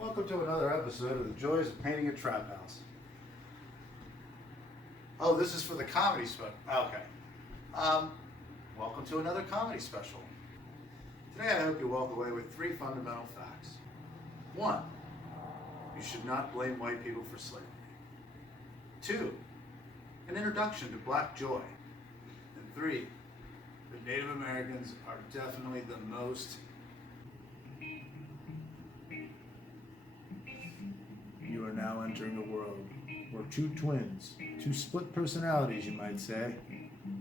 Welcome to another episode of The Joys of Painting a Trap House. Oh, this is for the comedy special. Okay. Welcome to another comedy special. Today I hope you walk away with 3 fundamental facts. 1, you should not blame white people for slavery. 2, an introduction to black joy. And 3, that Native Americans are definitely the most. You are now entering a world where 2 twins, 2 split personalities you might say,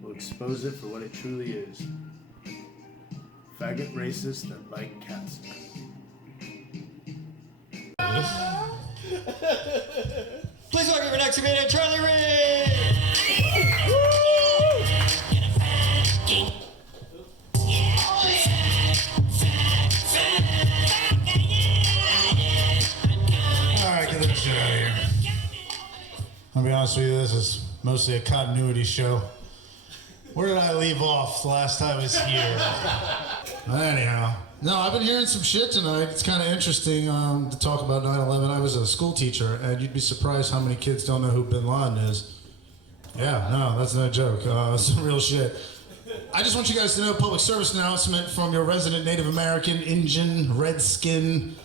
will expose it for what it truly is. Faggot racists that like cats. Please welcome your next comedian, Charlie Reid! Alright, get that shit out of here. I'll be honest with you, this is mostly a continuity show. Where did I leave off the last time I was here? Anyhow. No, I've been hearing some shit tonight. It's kind of interesting to talk about 9/11. I was a school teacher, and you'd be surprised how many kids don't know who Bin Laden is. Yeah, no, that's no joke. It's some real shit. I just want you guys to know, public service announcement from your resident Native American, Indian, Redskin.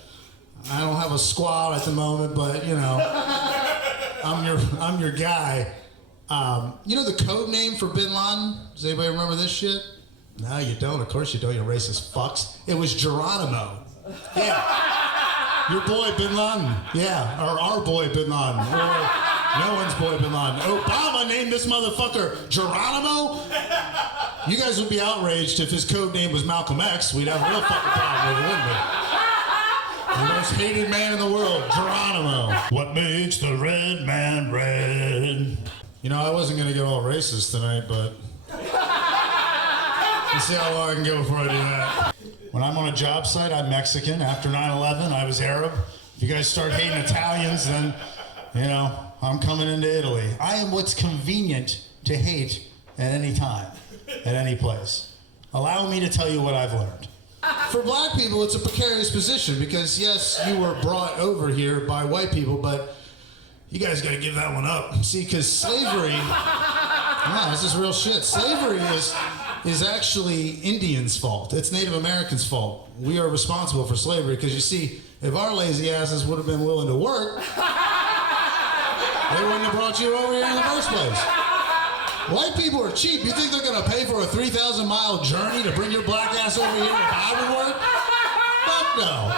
I don't have a squad at the moment, but you know, I'm your guy. You know the code name for Bin Laden? Does anybody remember this shit? No, you don't. Of course you don't, you racist fucks. It was Geronimo. Yeah. Your boy Bin Laden. Yeah. Or our boy Bin Laden. Or no one's boy Bin Laden. Obama named this motherfucker Geronimo? You guys would be outraged if his code name was Malcolm X. We'd have a real fucking problem with it, wouldn't we? The most hated man in the world, Geronimo. What makes the red man red? You know, I wasn't going to get all racist tonight, but let's see how long I can go before I do that. When I'm on a job site, I'm Mexican. After 9/11, I was Arab. If you guys start hating Italians, then, you know, I'm coming into Italy. I am what's convenient to hate at any time, at any place. Allow me to tell you what I've learned. For black people, it's a precarious position because, yes, you were brought over here by white people, but you guys got to give that one up. See, because slavery, no, this is real shit. Slavery is actually Indians' fault. It's Native Americans' fault. We are responsible for slavery because, you see, if our lazy asses would have been willing to work, they wouldn't have brought you over here in the first place. White people are cheap. You think they're going to pay for a 3,000-mile journey to bring your black ass over here if I would work? Fuck no.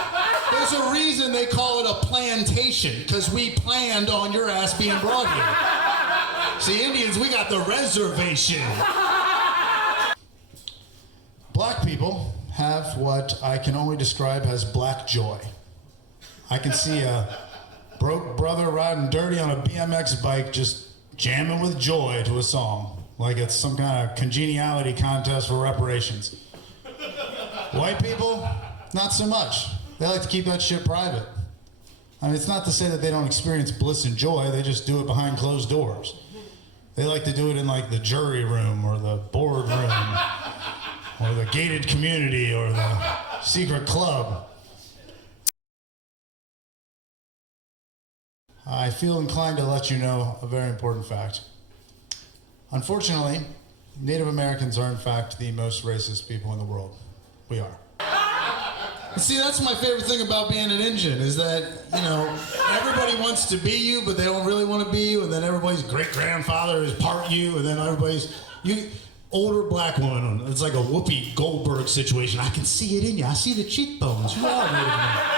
There's a reason they call it a plantation, because we planned on your ass being brought here. See, Indians, we got the reservation. Black people have what I can only describe as black joy. I can see a broke brother riding dirty on a BMX bike just jamming with joy to a song, like it's some kind of congeniality contest for reparations. White people, not so much. They like to keep that shit private. I mean, it's not to say that they don't experience bliss and joy, they just do it behind closed doors. They like to do it in like the jury room or the board room or the gated community or the secret club. I feel inclined to let you know a very important fact. Unfortunately, Native Americans are in fact the most racist people in the world. We are. See, that's my favorite thing about being an Indian, is that, you know, everybody wants to be you, but they don't really want to be you, and then everybody's great-grandfather is part you, and then everybody's, older black woman, it's like a Whoopi Goldberg situation. I can see it in you. I see the cheekbones. You are Native American.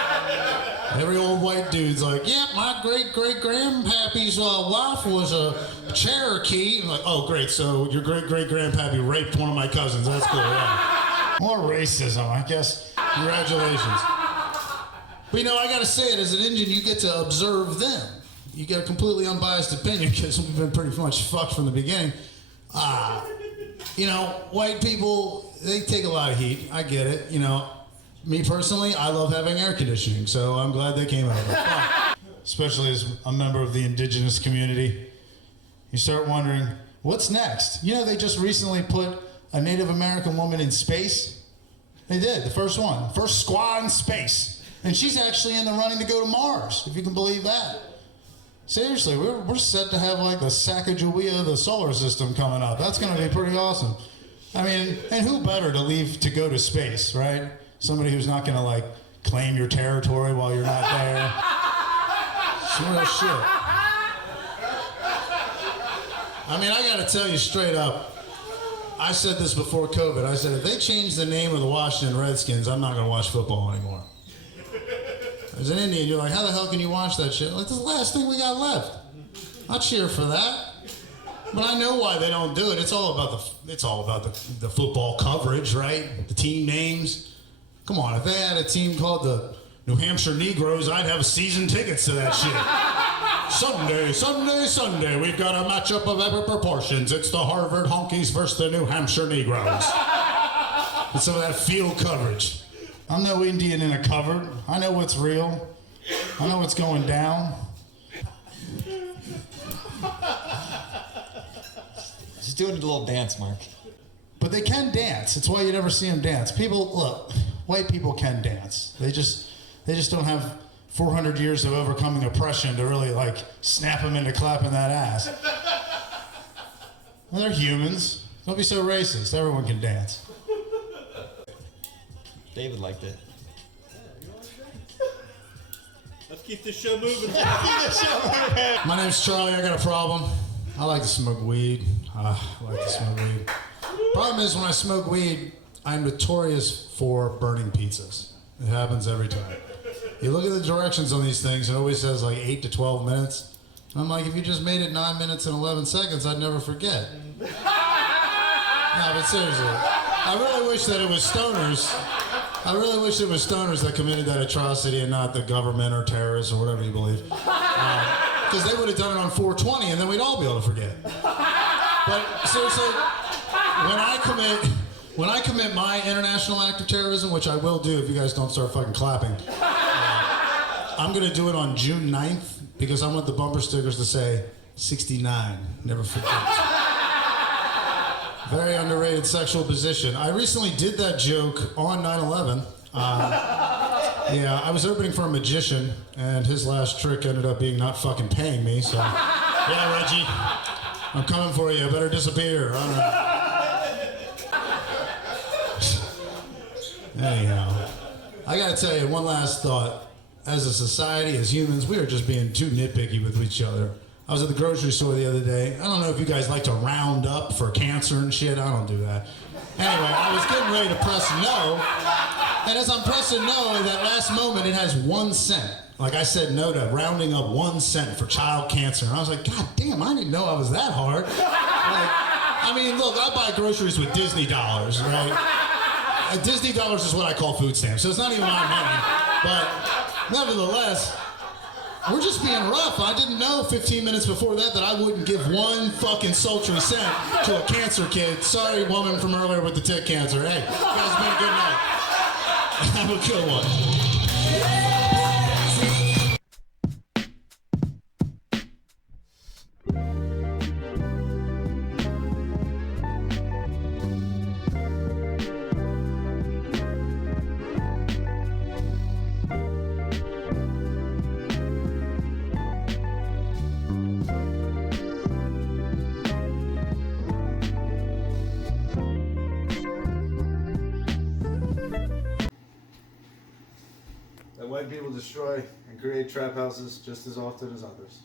Every old white dude's like, yeah, my great-great-grandpappy's wife was a Cherokee. I'm like, oh, great, so your great-great-grandpappy raped one of my cousins. That's cool, yeah. More racism, I guess. Congratulations. But, you know, I got to say it, as an Indian, you get to observe them. You get a completely unbiased opinion because we've been pretty much fucked from the beginning. You know, white people, they take a lot of heat. I get it, you know. Me personally, I love having air conditioning, so I'm glad they came over. Especially as a member of the indigenous community. You start wondering, what's next? You know, they just recently put a Native American woman in space. They did, the first one. First squad in space. And she's actually in the running to go to Mars, if you can believe that. Seriously, we're set to have like the Sacagawea of the solar system coming up. That's going to be pretty awesome. I mean, and who better to leave to go to space, right? Somebody who's not going to like claim your territory while you're not there. Some real shit. I mean, I got to tell you straight up, I said this before COVID. I said, if they change the name of the Washington Redskins, I'm not going to watch football anymore. As an Indian, you're like, how the hell can you watch that shit? Like, this is the last thing we got left. I'll cheer for that. But I know why they don't do it. It's all about the football coverage, right? The team names. Come on, if they had a team called the New Hampshire Negroes, I'd have season tickets to that shit. Sunday, we've got a matchup of epic proportions. It's the Harvard Honkies versus the New Hampshire Negroes. And some of that field coverage. I'm no Indian in a cupboard. I know what's real. I know what's going down. Just doing a little dance, Mark. But they can dance. It's why you never see them dance. People, look, white people can dance. They just don't have 400 years of overcoming oppression to really like snap them into clapping that ass. Well, they're humans. Don't be so racist. Everyone can dance. David liked it. Let's keep this show moving. My name's Charlie. I got a problem. I like to smoke weed. I like to smoke weed. Problem is, when I smoke weed, I'm notorious for burning pizzas. It happens every time. You look at the directions on these things, it always says like 8 to 12 minutes. And I'm like, if you just made it 9 minutes and 11 seconds, I'd never forget. No, but seriously, I really wish that it was stoners. I really wish it was stoners that committed that atrocity and not the government or terrorists or whatever you believe. Because they would have done it on 420 and then we'd all be able to forget. But seriously, when I commit my international act of terrorism, which I will do if you guys don't start fucking clapping, I'm going to do it on June 9th because I want the bumper stickers to say 69, never forget. Very underrated sexual position. I recently did that joke on 9/11. Yeah, I was opening for a magician, and his last trick ended up being not fucking paying me, so... Yeah, Reggie, I'm coming for you. I better disappear. All right. Anyhow, I gotta tell you, one last thought. As a society, as humans, we are just being too nitpicky with each other. I was at the grocery store the other day. I don't know if you guys like to round up for cancer and shit. I don't do that. Anyway, I was getting ready to press no. And as I'm pressing no, in that last moment, it has 1 cent. Like I said no to rounding up 1 cent for child cancer. And I was like, God damn, I didn't know I was that hard. Like, I mean, look, I buy groceries with Disney dollars, right? Disney dollars is what I call food stamps. So it's not even my money. But nevertheless, we're just being rough. I didn't know 15 minutes before that I wouldn't give 1 fucking sultry cent to a cancer kid. Sorry, woman from earlier with the tit cancer. Hey, you guys have been a good night. Have a good one. That white people destroy and create trap houses just as often as others.